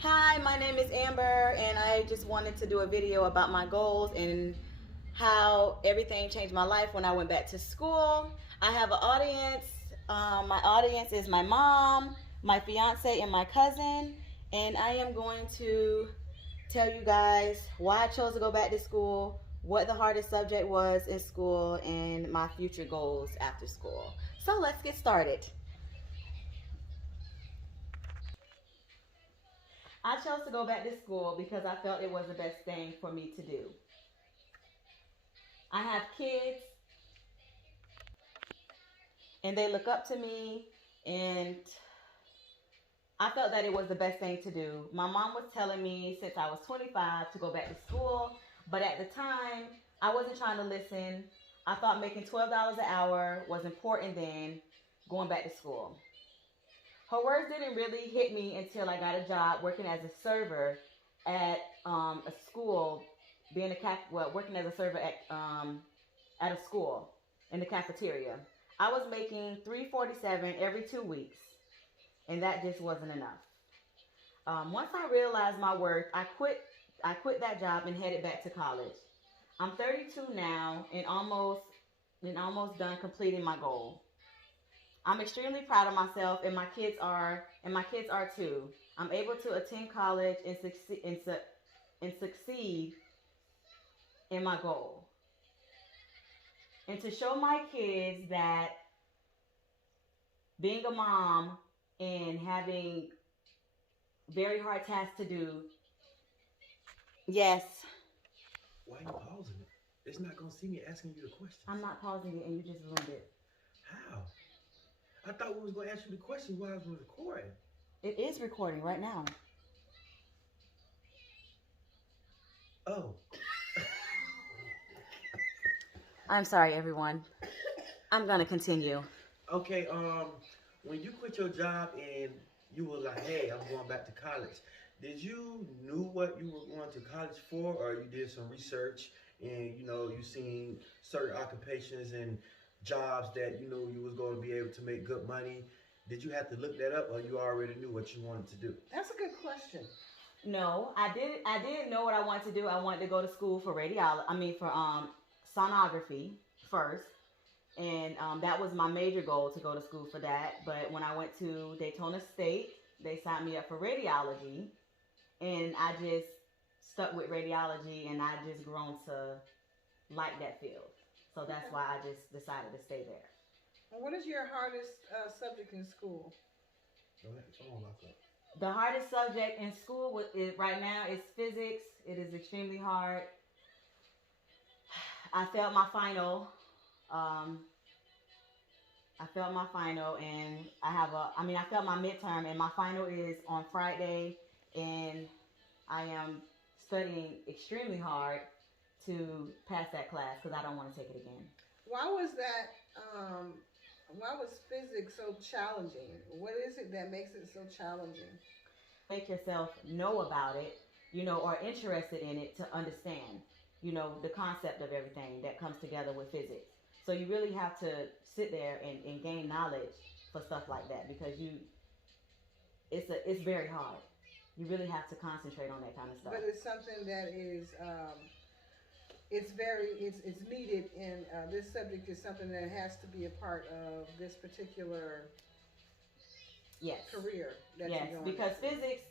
Hi, my name is Amber, and I just wanted to do a video about my goals and how everything changed my life when I went back to school. I have an audience. My audience is my mom, my fiance, and my cousin, and I am going to tell you guys why I chose to go back to school, what the hardest subject was in school, and my future goals after school. So let's get started. I chose to go back to school because I felt it was the best thing for me to do. I have kids and they look up to me, and I felt that it was the best thing to do. My mom was telling me since I was 25 to go back to school, but at the time I wasn't trying to listen. I thought making $12 an hour was important than going back to school. Her words didn't really hit me until I got a job working as a server at a school, working as a server at a school in the cafeteria. I was making $3.47 every 2 weeks, and that just wasn't enough. Once I realized my worth, I quit that job and headed back to college. I'm 32 now and almost done completing my goal. I'm extremely proud of myself, and my kids are too. I'm able to attend college and succeed in my goal, and to show my kids that being a mom and having very hard tasks to do. Yes, Why are you pausing it? It's not gonna see me asking you the questions. I'm not pausing it, and you just ruined it. How? I thought we was gonna ask you the questions while I was recording. It is recording right now. Oh, I'm sorry, everyone. I'm gonna continue. okay. When you quit your job and you were like, "Hey, I'm going back to college," did you knew what you were going to college for, or you did some research and you seen certain occupations and jobs that you knew you was going to be able to make good money? Did you have to look that up, or you already knew what you wanted to do? That's a good question. No, I did. I didn't know what I wanted to do. I wanted to go to school for radiology. I mean, for sonography first, and that was my major goal to go to school for that. But when I went to Daytona State, they signed me up for radiology, and I just stuck with radiology, and I just grown to like that field. So that's Okay. why I just decided to stay there. What is your hardest subject in school? Don't let the phone lock up. The hardest subject in school right now is physics. It is extremely hard. I failed my final. Um, I failed my final, and I failed my midterm, and my final is on Friday, and I am studying extremely hard to pass that class because I don't want to take it again. Why was that? Why was physics so challenging? What is it that makes it so challenging? Make yourself know about it, or interested in it to understand, the concept of everything that comes together with physics. So you really have to sit there and gain knowledge for stuff like that because it's very hard. You really have to concentrate on that kind of stuff. But it's something that is it's very it's needed in this subject is something that has to be a part of this particular Yes. career that Yes, you're going because into. physics,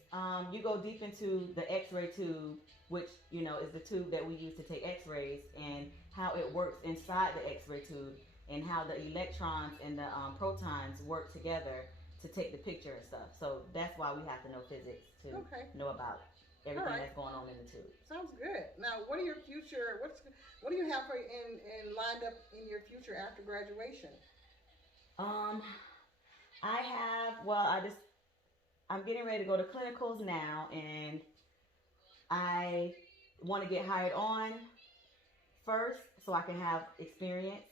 you go deep into the X-ray tube, which is the tube that we use to take X-rays, and how it works inside the X-ray tube, and how the electrons and the protons work together to take the picture and stuff. So that's why we have to know physics to Okay. know about All everything right. that's going on in the tube. Sounds good. Now, what are your future? What do you have for in lined up in your future after graduation? Um, I have well, I'm getting ready to go to clinicals now, and I want to get hired on first so I can have experience.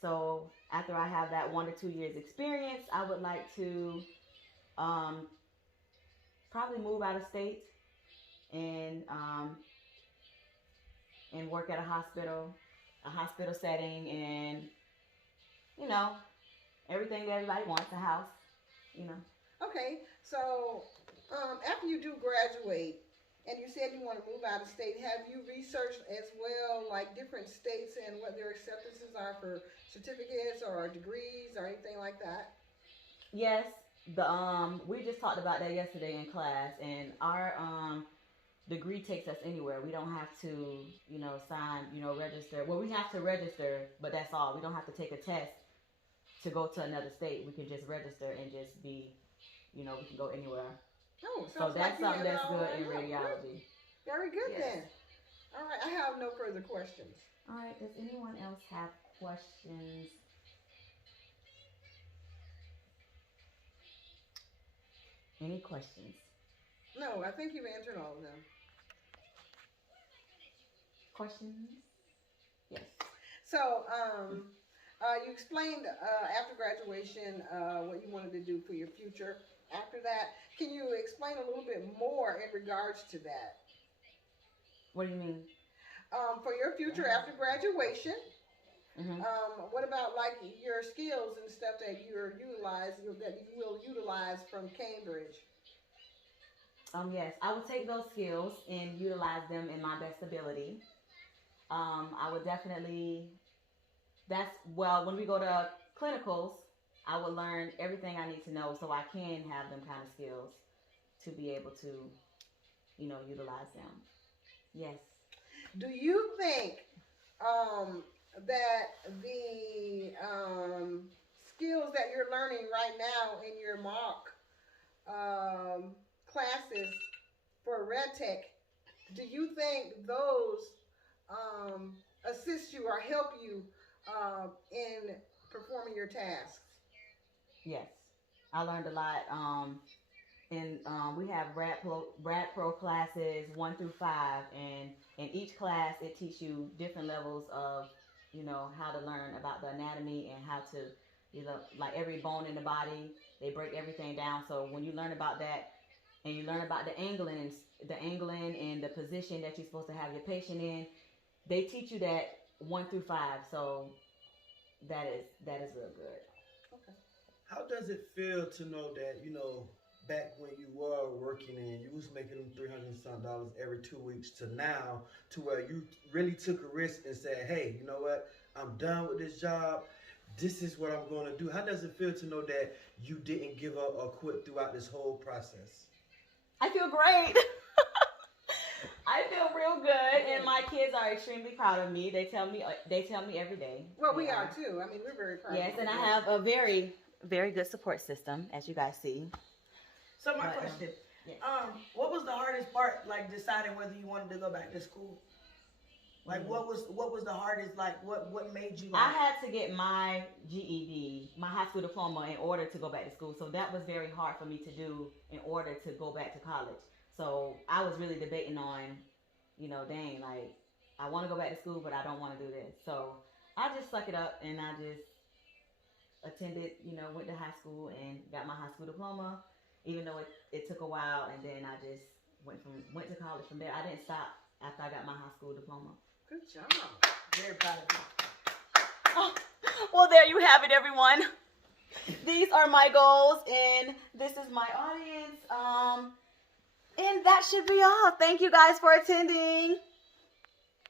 So after I have that 1 to 2 years experience, I would like to um, probably move out of state and work at a hospital setting, and you know everything that everybody wants, a house, you know. Okay, so After you do graduate, and you said you want to move out of state, have you researched as well, like different states and what their acceptances are for certificates or degrees or anything like that? Yes, the we just talked about that yesterday in class, and our degree takes us anywhere. We don't have to, sign, register. Well, we have to register, but that's all. We don't have to take a test to go to another state. We can just register and just be, we can go anywhere. Oh, So that's like something that's good in up. radiology. Very good Yes. then. All right, I have no further questions. All right, does anyone else have questions? Any questions? No, I think you've answered all of them. Questions? Yes. So, you explained after graduation what you wanted to do for your future. After that, can you explain a little bit more in regards to that? What do you mean? For your future after graduation, Mm-hmm. what about like your skills and stuff that you will utilize from Cambridge? Yes, I would take those skills and utilize them in my best ability. I would definitely, when we go to clinicals, I would learn everything I need to know so I can have them kind of skills to be able to, utilize them. Yes. Do you think that the skills that you're learning right now in your mock classes for RadTech, do you think those assist you or help you in performing your tasks? Yes, I learned a lot. And we have Rad Pro classes 1 through 5, and in each class it teaches you different levels of, how to learn about the anatomy and how to, like every bone in the body. They break everything down. So when you learn about that, and you learn about the angling and the position that you're supposed to have your patient in, they teach you that 1 through 5. So that is real good. Okay. How does it feel to know that, back when you were working and you was making them $300 and some every 2 weeks to now, to where you really took a risk and said, hey, you know what? I'm done with this job. This is what I'm going to do. How does it feel to know that you didn't give up or quit throughout this whole process? I feel great. I feel real good, and my kids are extremely proud of me. They tell me every day. Well, we are too. I mean, we're very proud. Yes, and I have a very, very good support system, as you guys see. So my question, yes. what was the hardest part, like deciding whether you wanted to go back to school? Like, what was the hardest? Like, what made you? I had to get my GED, my high school diploma, in order to go back to school. So that was very hard for me to do in order to go back to college. So I was really debating on, dang, like, I want to go back to school, but I don't want to do this. So I just suck it up, and I just attended, went to high school and got my high school diploma, even though it took a while, and then I just went to college from there. I didn't stop after I got my high school diploma. Good job. Very proud of you. Oh, well, there you have it, everyone. These are my goals, and this is my audience. And that should be all. Thank you guys for attending.